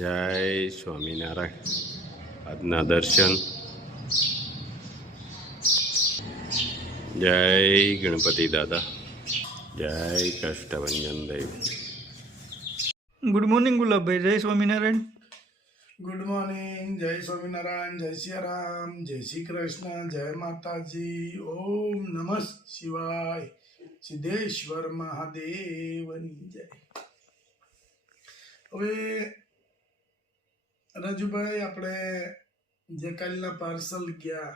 જય સ્વામિનારાયણ. આજના દર્શન. જય ગણપતિ દાદા. જય કષ્ટભંજન દેવ. Good morning Gulabbhai. જય સ્વામિનારાયણ. Good morning. જય સ્વામિનારાયણ. જય સિયારામ. જય શ્રી કૃષ્ણ. જય માતાજી. ઓમ નમઃ શિવાય. સિદ્ધેશ્વર મહાદેવની જય. હવે રાજુભાઈ, આપણે જે કાલના પાર્સલ ગયા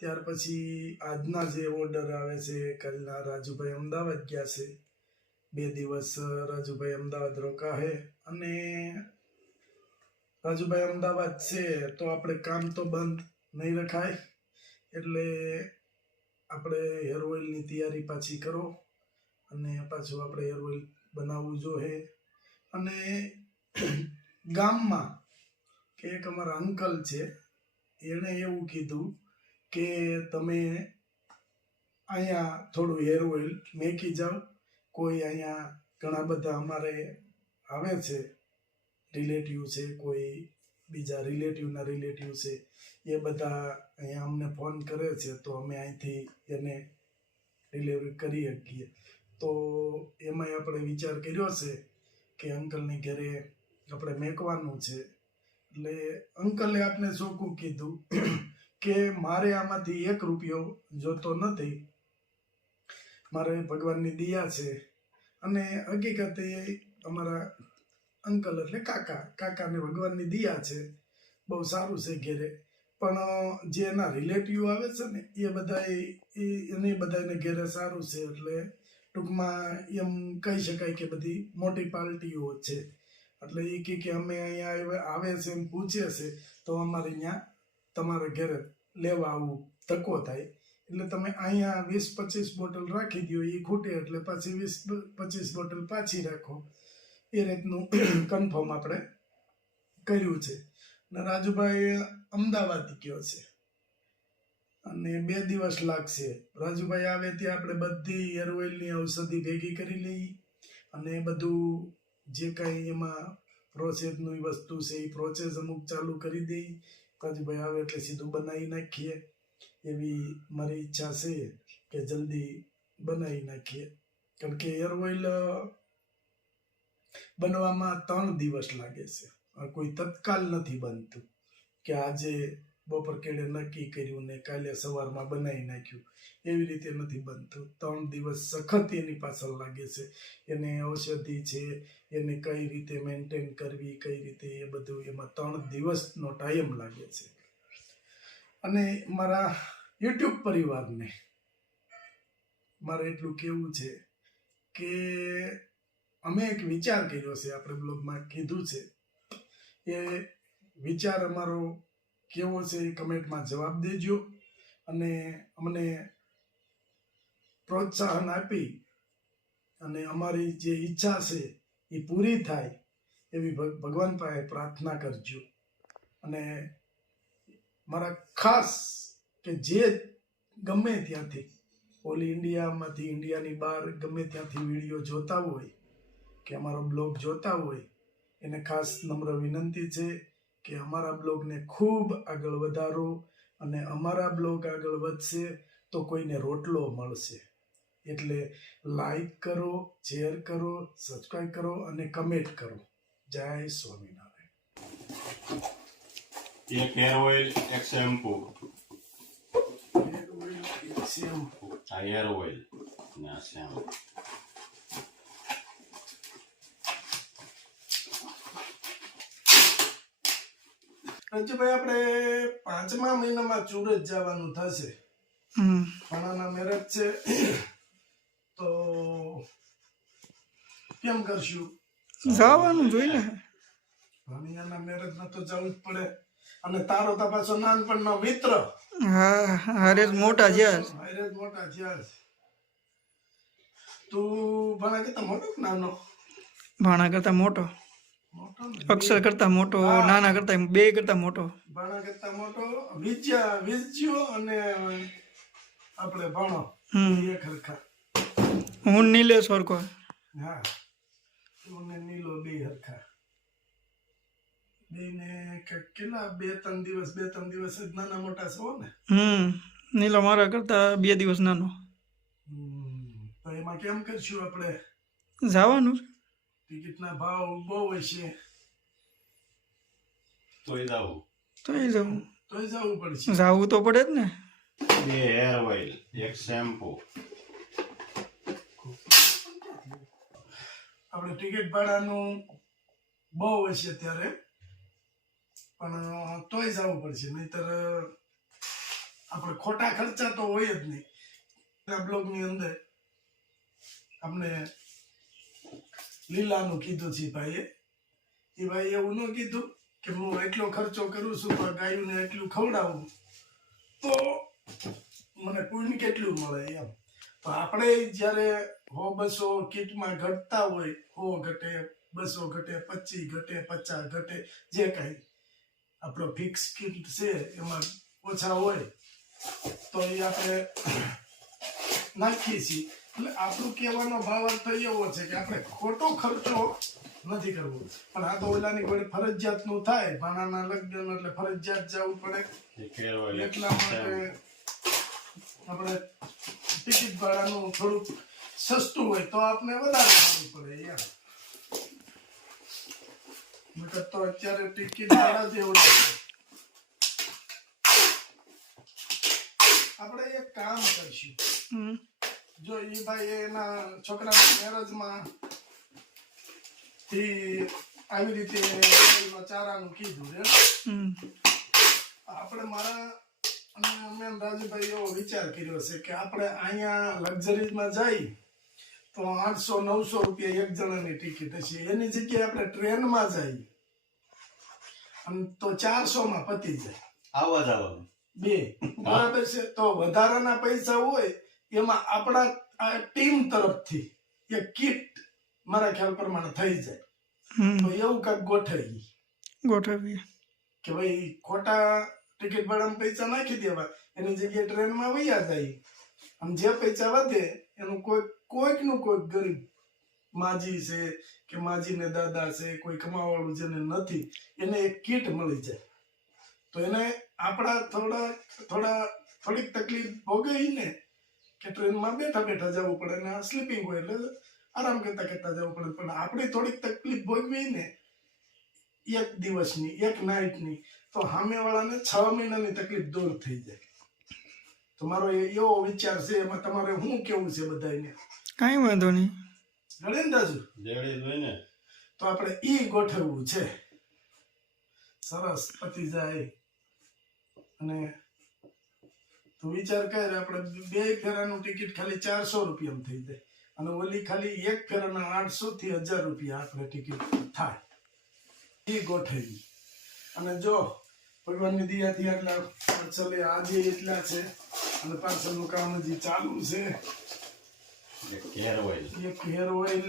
ત્યાર પછી આજના જે ઓર્ડર આવે છે, કાલના રાજુભાઈ અમદાવાદ ગયા છે. 2 દિવસ રાજુભાઈ અમદાવાદ રોકાહે અને રાજુભાઈ અમદાવાદ છે તો આપણે કામ તો બંધ નહીં રખાય, એટલે આપણે હેર ઓઇલની તૈયારી પાછી કરો અને પાછું આપણે હેર ઓઇલ બનાવવું જોઈએ. અને ગામમાં કે એક અમારા અંકલ છે, એણે એવું કીધું કે તમે અહીંયા થોડું હેર ઓઇલ મેકી જાઓ. કોઈ અહીંયા ઘણા બધા અમારે આવે છે, રિલેટિવ છે, કોઈ બીજા રિલેટિવના રિલેટિવ છે, એ બધા અહીંયા અમને ફોન કરે છે તો અમે અહીંથી એને ડિલિવરી કરી શકીએ. તો એમાં આપણે વિચાર કર્યો છે કે અંકલની ઘરે આપણે મેકવાનું છે. એટલે અંકલે આપણે ચોખ્ખું કીધું કે મારે આમાંથી 1 રૂપિયો જોતો નથી, મારે ભગવાનની દયા છે. અને હકીકતે અમારા અંકલ એટલે કાકાને ભગવાનની દયા છે, બહુ સારું છે ઘેરે. પણ જે એના રિલેટિવ આવે છે ને એ બધાને ઘેરે સારું છે. એટલે ટૂંકમાં એમ કહી શકાય કે બધી મોટી પાર્ટીઓ છે. એટલે એ કે અમે અહીંયા આવે છે એમ પૂછે છે તો અમારે અહીંયા તમારા ઘરે લેવા આવવું ધક્કો થાય. એટલે તમે અહીંયા 20-25 બોટલ રાખી દો, એ ખૂટે એટલે પાછી 20-25 બોટલ પાછી રાખો. એ રીતનું કન્ફર્મ આપણે કર્યું છે. અને રાજુભાઈ અમદાવાદ ગયો છે અને 2 દિવસ લાગશે. રાજુભાઈ આવે ત્યાં આપણે બધી હેર ઓઇલની ઔષધિ ભેગી કરી લઈએ અને બધું જે કાંઈ એમાં પ્રોસેસની વસ્તુ છે એ પ્રોસેસ અમુક ચાલુ કરી દઈએ. રાજુભાઈ આવે એટલે સીધું બનાવી નાખીએ, એવી મારી ઈચ્છા છે કે જલ્દી બનાવી નાખીએ. કારણ કે હેર ઓઇલ બનવામાં 3 દિવસ લાગે છે, કોઈ તત્કાલ નથી બનતું કે આજે બપોર કેળે નક્કી કર્યું ને કાલે સવારમાં બનાવી નાખ્યું, એવી રીતે નથી બનતું. 3 દિવસ સખત એની પાછળ લાગે છે. એને ઔષધિ છે, એને કઈ રીતે મેન્ટેન કરવી, કઈ રીતે એ બધું, એમાં 3 દિવસનો ટાઈમ લાગે છે. અને મારા યુટ્યુબ પરિવારને મારે એટલું કહેવું છે કે અમે એક વિચાર કર્યો છે, આપણે બ્લોગમાં કીધું છે. એ વિચાર અમારો કેવો છે એ કમેન્ટમાં જવાબ દેજો અને અમને પ્રોત્સાહન આપી અને અમારી જે ઈચ્છા છે એ પૂરી થાય એવી ભગવાન પાસે પ્રાર્થના કરજો. અને મારા ખાસ કે જે ગમે ત્યાંથી ઓલ ઇન્ડિયામાંથી, ઇન્ડિયાની બહાર ગમે ત્યાંથી વિડીયો જોતા હોય કે અમારો બ્લોગ જોતા હોય, એને ખાસ નમ્ર વિનંતી છે કે અમારા બ્લોગને ખૂબ આગળ વધારો. અને અમારા બ્લોગ આગળ વધશે તો કોઈને રોટલો મળશે. એટલે લાઈક કરો, શેર કરો, સબસ્ક્રાઈબ કરો અને કમેન્ટ કરો. જય સ્વામિનારાયણ. એક હેર ઓઇલ, એક શેમ્પુ. હેર ઓઇલ, એક શેમ્પુ. આ હેર ઓઇલ ને આ શેમ્પુ. રાજુભાઈ, આપણે 5મા મહિનામાં સુરત જવાનું થશે. ભાણાના મેરેજ છે તો કેમ કરશું? જવાનું જોઈને ભાણિયાના મેરેજમાં તો જવું જ પડે. અને તારો તો પાછો નાનપણનો મિત્ર. હા, હારે જ મોટા જ્યાં હારે જ મોટા થયા. તું ભાણા કરતા મોટો કે નાનો? ભાણા કરતા મોટો, મોટો ને? અક્ષર કરતા મોટો, નાના કરતા 2 કરતા મોટો. ભાણા કરતા મોટો. વિજ્યો અને આપણે ભાણો એક હરખા. હું નીલેશ ઓરકો. હા, તું ને નીલો 2 હરખા. બેને કેટલા 2-3 દિવસ જ નાના મોટા છો ને? નીલો મારા કરતા 2 દિવસ નાનો. તો એમાં કેમ કરશું આપણે? જવાનું છે. ટિકિટના ભાવ બહુ હશે તોય જાવું. તોય જવું. તોય જવું પડશે. જવું તો પડે જ ને. 2 હેર ઓઇલ, 1 શેમ્પુ. આપણે ટિકિટ ભાડાનું બહુ હશે ત્યારે, પણ તોય જવું પડશે, નહીતર આપણે ખોટા ખર્ચા તો હોય જ નહીં. બ્લોગની અંદર આપણે લીલાનું કીધું છે ભાઈએ. એ ભાઈ એવું ન કીધું કે હું એટલો ખર્ચો કરું છું પણ ગાયોને એટલું ખવડાવું તો મને પુણ્ય કેટલું મળે એમ. તો આપણે જ્યારે 100-200 કીટમાં ઘટતા હોય, 100 ઘટે, 200 ઘટે, 25 ઘટે, 50 ઘટે, જે કાંઈ આપણો ફિક્સ કીટ છે એમાં ઓછા હોય તો એ આપણે નાખીએ છીએ. એટલે આપણું કહેવાનો ભાવ અર્થ એવો છે કે આપણે ખોટો ખર્ચો નથી કરવો, પણ આ તો ઓલાની જોડે ફરજિયાતનું થાય. ભાણાના લગ્ન એટલે ફરજિયાત જવું પડે. એક હેર ઓઇલ, એટલા માટે આપણે ટિકિટ ભાડાનું થોડુંક સસ્તું હોય તો આપણે વધારે કરવું પડે યાર. નકર તો અત્યારે ટિકિટ ભાડા જ એવું છે. આપણે એક કામ કરશું. જો એ ભાઈ એના છોકરાના મેરેજમાં થી આવી રીતે ચારાનું કીધું રે. આપણે મારા અને અમે રાજુભાઈ એવો વિચાર કર્યો છે કે આપણે અહીંયા લક્ઝરીમાં જઈ તો 800-900 રૂપિયા એક જણાની ટિકિટ હશે. એની જગ્યાએ આપણે ટ્રેનમાં જઈએ અને તો 400 માં પતી જાય. આવવા જવાનું 2 બરાબર છે. તો વધારાના પૈસા હોય એમાં આપણા ટીમ તરફથી એક કીટ મારા ખ્યાલ પ્રમાણે થઈ જાય. તો એવું કાંઈક ગોઠવીએ કે ભાઈ ખોટા ટિકિટ ભાડામાં પૈસા નાખી દેવા, એની જગ્યાએ ટ્રેનમાં વૈયા જાય. આમ જે પૈસા વધે એનું કોઈકનું કોઈક ગરીબ માજી છે કે માજીને દાદા છે, કોઈ કમાવાળું જેને નથી, એને એક કીટ મળી જાય. તો એને આપણા થોડીક તકલીફ ભોગવીને કે ટ્રેનમાં બેઠા જવું પડે ને સ્લીપિંગ હોય એટલે આરામ કરતા જવું પડે, પણ આપણી થોડીક તકલીફ ભોગવીને 1 દિવસની 1 નાઈટની તો સામેવાળાને 6 મહિનાની તકલીફ દૂર થઈ જાય. તો મારો એવો વિચાર છે. એમાં તમારે શું કેવું છે બધાને? કાંઈ વાંધો નહીં. ગણેશદાસુ જેડી જોઈ ને તો આપણે ઈ ગોઠવવું છે. સરસ પતી જાય. અને તો વિચાર કર, આપણે 2 ફેરાનું ટિકિટ ખાલી 400 રૂપિયામાં થઈ જાય અને ઓલી ખાલી 1 ફેરાના 800 થી 1000 રૂપિયા આપણે ટિકિટ થાય. એ ગોઠવી. અને જો ભગવાનની દયાથી આટલા પાર્સલે આજે એટલા છે અને પાર્સલનું કામ હજી ચાલુ છે. એક હેર ઓઇલ, એક હેર ઓઇલ,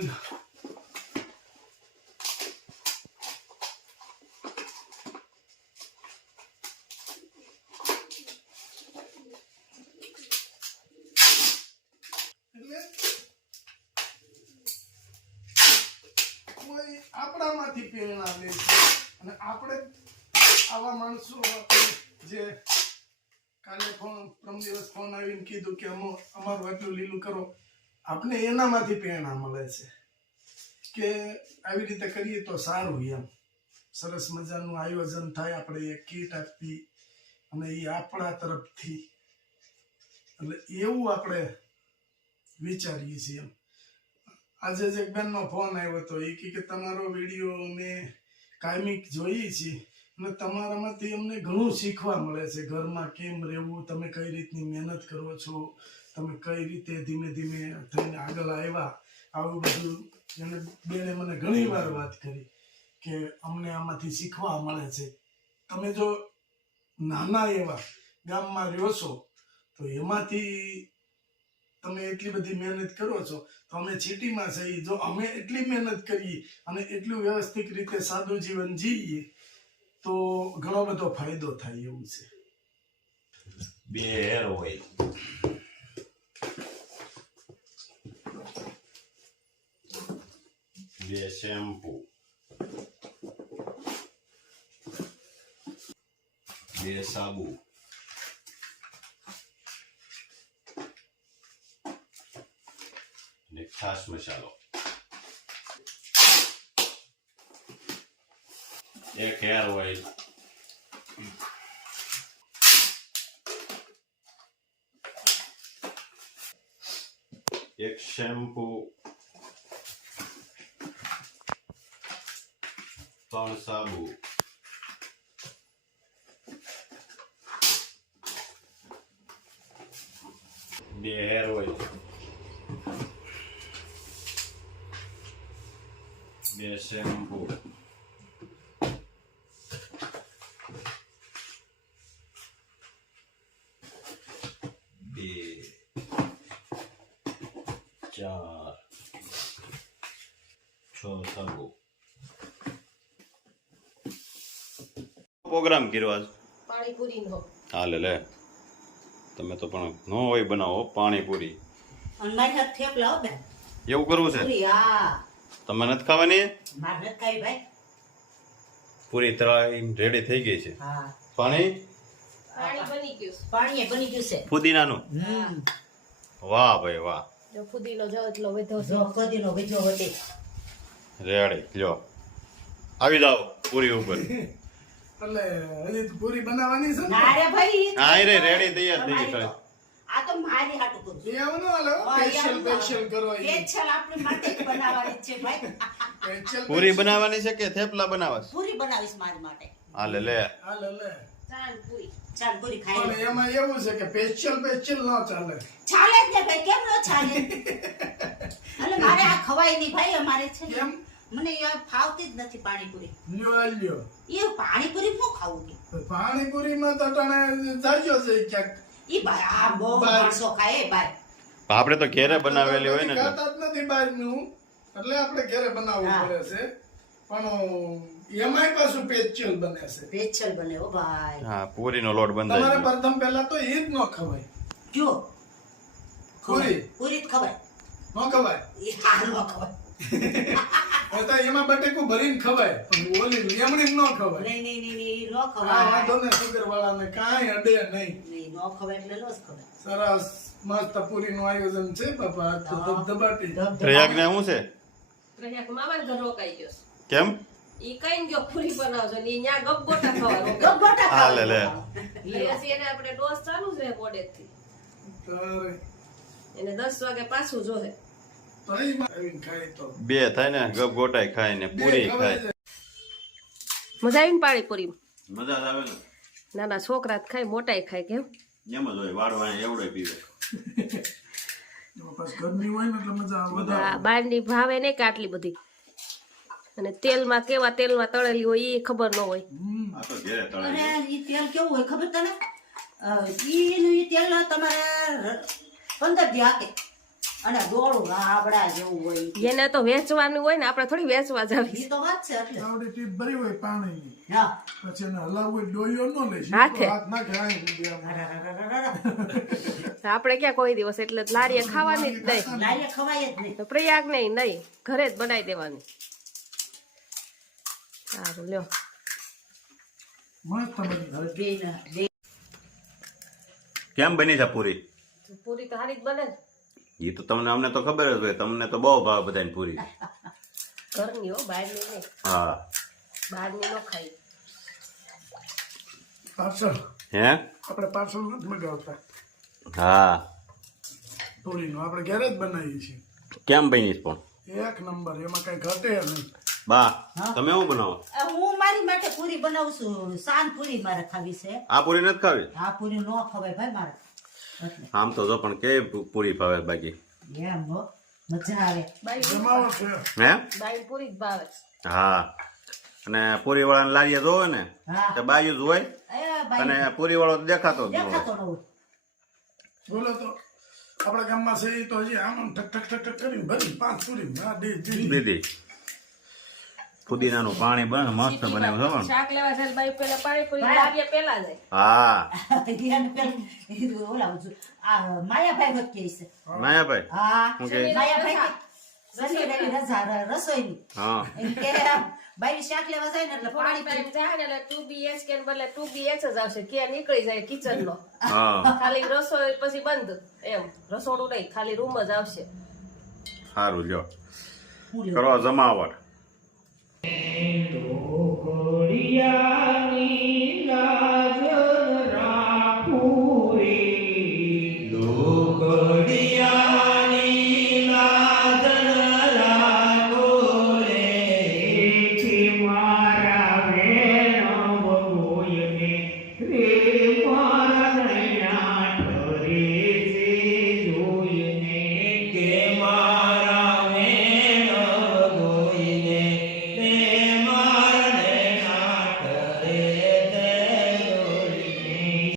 કોઈ આપણામાંથી પ્રેરણા લે છે અને આપણે આવા માણસો જે કાલે પ્રમ દિવસ ફોન આવીને કીધું કે અમારું આટલું લીલું કરો, આપણે એનામાંથી પ્રેરણા મળે છે કે આવી રીતે કરીએ તો સારું. એમ સરસ મજાનું આયોજન થાય. આપણે એક કીટ આપી અને એ આપણા તરફથી, એટલે એવું આપણે વિચારીએ છીએ. એમ આજે જ એક બેનનો ફોન આવ્યો હતો. એ કે તમારો વિડીયો અમે કાયમિક જોઈએ છીએ અને તમારામાંથી અમને ઘણું શીખવા મળે છે. ઘરમાં કેમ રહેવું, તમે કઈ રીતની મહેનત કરો છો, તમે કઈ રીતે ધીમે ધીમે થઈને આગળ આવ્યા, આવું બધું એને બેને મને ઘણી વાર વાત કરી કે અમને આમાંથી શીખવા મળે છે. તમે જો નાના એવા ગામમાં રહ્યો છો તો એમાંથી તમે એટલી બધી મહેનત કરો છો, તો અમે સિટીમાં છીએ, જો અમે એટલી મહેનત કરીએ અને એટલું વ્યવસ્થિત રીતે સાદું જીવન જીવીએ તો ઘણો બધો ફાયદો થાય એવું છે. 2 હેર ઓઇલ, 2 શેમ્પુ, 2 સાબુ, અને છાશ મસાલો, 1 હેર ઓઇલ, 1 શેમ્પુ, 3 સાબુ, 2 હેર ઓઇલ, 2 શેમ્પુ, 2 4 6 સાબુ. પ્રોગ્રામ કર્યો આજ પાણીપુરીનો. હાલે લે તમે તો પણ નો હોય બનાવો પાણીપુરી. અને મારી હાથ થેપલા હો બેન. એવું કરવું છે? પૂરી, હા. તમે નથી ખાવાની? મારે નથી ખાવી ભાઈ. પૂરી તળાઈ રેડી થઈ ગઈ છે. હા. પાણી પાણી એ બની ગયું છે. ફુદીનાનું. વાહ ભાઈ વાહ. જો ફુદીનો જો એટલો વધ્યો છે. જો ફુદીનો વધ્યો હોતે. રેડી લ્યો આવી જાઓ પૂરી ઉપર. એટલે હજી તો પૂરી બનાવવાની છે ને? ના રે ભાઈ. હા રે રેડી તૈયાર થઈ ગઈ. આ તો મારી હાટુ કરું છું. એ આવું ન હાલે હો. સ્પેશિયલ કરો એ. સ્પેશિયલ આપણી માટે જ બનાવવાની છે ભાઈ. સ્પેશિયલ પૂરી બનાવવાની છે કે થેપલા બનાવવા છે? પૂરી બનાવીશ મારી માટે. હાલે લે હાલે લે. ચાલ પૂરી ખાઈ પણ લે. એમાં એવું છે કે સ્પેશિયલ ન ચાલે. ચાલે જ ને ભાઈ, કેમ ન ચાલે? એટલે મારે આ ખવાય નહીં ભાઈ. અમારે છે ને, કેમ? મને યાર ફાવતી જ નથી પાણીપુરી. લ્યો. એ પાણીપુરી હું ખાવું કે? પાણીપુરીમાં તો તને જાજો છે ક્યાંક. ઈ ભાઈ આ બહુ બાર. માણસો ખાય ભાઈ. આપણે તો ઘેરે બનાવેલી હોય ને એટલે. ખાતા જ નથી બહારનું, એટલે આપણે ઘરે બનાવવું હા. પડે છે. પણ એમાંય પાછું સ્પેશિયલ બને છે. સ્પેશિયલ બને હો ભાઈ. હા પૂરીનો લોટ બંધાઈ તમારે ગયો. પ્રથમ પહેલા તો એ જ ન ખવાય. જો પૂરી પૂરી જ ખવાય. ન ખવાય. એ હાલ ન ખવાય. અથવા એમાં બટેકું ભરીને ખવાય, પણ ઓલી લીમડી ન ખવાય. નહીં નહીં નહીં નહીં, ન આ ખવાય. વાંધો ને સુગર વાળાને કાંઈ અડે નહીં. નહીં, ન ખવાય એટલે ન જ ખવાય. સરસ મસ્ત પૂરીનું આયોજન છે બાપા. આજ તો ધબધબાટી. પ્રયાગને શું છે? પ્રયાગ મામાને ઘર રોકાઈ ગયો છે. કેમ? ઈ કઈ ગયો પૂરી બનાવજો ને ઈ ન્યા ગપગોટા ખાવા રોકાય. ગપગોટા હા, લે, લે. એટલે પછી એને આપણે ડોઝ ચાલુ જ રહે બોડેથી. તારે એને 10 વાગે પાછું જોહે. તો એમાં આવીને ખાય તો બે થાય ને ગપ ગોટાઈ ખાય ને પૂરી બે ખવાય ખાય. મજા આવી ને પાણીપુરી? મજા જ આવે ને. નાના છોકરા જ ખાય, મોટાય ખાય. કેમ? એમ જ હોય વાળવા એવડો પીવે. એમાં પાછું ઘરની હોય ને એટલે મજા આવે વધારે. આ બહારની ભાવે નહીં કે આટલી બધી. અને તેલમાં કેવા તેલમાં તળેલી હોય એ ખબર ન હોય. આ તો ઘેરે અને તળાઈ ઈ તેલ કેવું હોય ખબર તને? ઈ તેલ તમારે 15 દી હાકે. અને ડોળું રાબડા જેવું હોય. એને તો વેચવાનું હોય ને, આપણે થોડી વેચવા જાવી. ઈ તો વાત છે એટલે. આવડી ટીપ ભરી હોય પાણીની, હા. પછી એને હલાવવું હોય, ડોયો ન લે. હાથે. હાથ નાખે આઈ સુધી આમ. આપણે ક્યાં કોઈ દિવસ એટલે લારીએ ખાવાની જ નહીં. લારીએ ખવાય જ નહીં. તો પ્રયાગ નહીં નહીં, ઘરે જ બનાવી દેવાની. સારું લ્યો. મસ્ત બની જાય. બે કેમ બની છે પૂરી? પૂરી તો હારી જ બને ને. એ તો તમને અમને તો ખબર જ હોય, તમને તો બહુ ભાવ બધાની પૂરી. ઘરની હો, બહારની નહીં. હા બહારની ન ખાઈ. પાર્સલ હે આપણે પાર્સલ નથી મગાવતા હા. પૂરીનું આપણે ઘરે જ બનાવીએ છીએ. કેમ બની છે પણ? એક નંબર, એમાં કઈ ઘટે નહીં. બા તમે શું બનાવો? હું મારી માટે પૂરી બનાવું છું. સાન પૂરી મારે ખાવી છે. આ પૂરી નથી ખાવી? આ પૂરી ન ખવાય ભાઈ મારે. એટલે આમ તો જો પણ કે પૂરી ભાવે બાકી. એમ હો, મજા આવે. જમાવો છે. હે બાઈ પૂરી જ ભાવે. હા. અને પૂરી વાળાને લારીએ જોવે ને હા. તો બાજુ જ હોય એ ભાઈ અને પૂરી વાળો દેખાતો જ ન હોય. દેખાતો ન હોય. બોલો તો આપણા ગામમાં છે એ તો હજી આમ આમ ઠક ઠક ઠક ઠક કરીને ભરી 5 પૂરી હા દીધી. દીદી ફુદીનાનું પાણી બને મસ્ત બનાવ્યું છે. શાક લેવા જાય બાઈ પેલા પાણીપુરી લાવીએ પેલા જાય. હા એને પેલા ઓલા આ માયાભાઈ વધ કે છે. માયાભાઈ હા શું કહે? માયાભાઈ શનિ રવિ રજા રસોઈની. હા એમ કે બાઈ શાક લેવા જાય ને એટલે પાણી પાણી જાય ને એટલે 2BHK ને બદલે 2BH જ આવશે કે નીકળી જાય કિચન નો હા ખાલી રસોઈ પછી બંધ એમ રસોડું નહીં ખાલી રૂમ જ આવશે સારું લ્યો કરો જમાવટ ઘોડિયા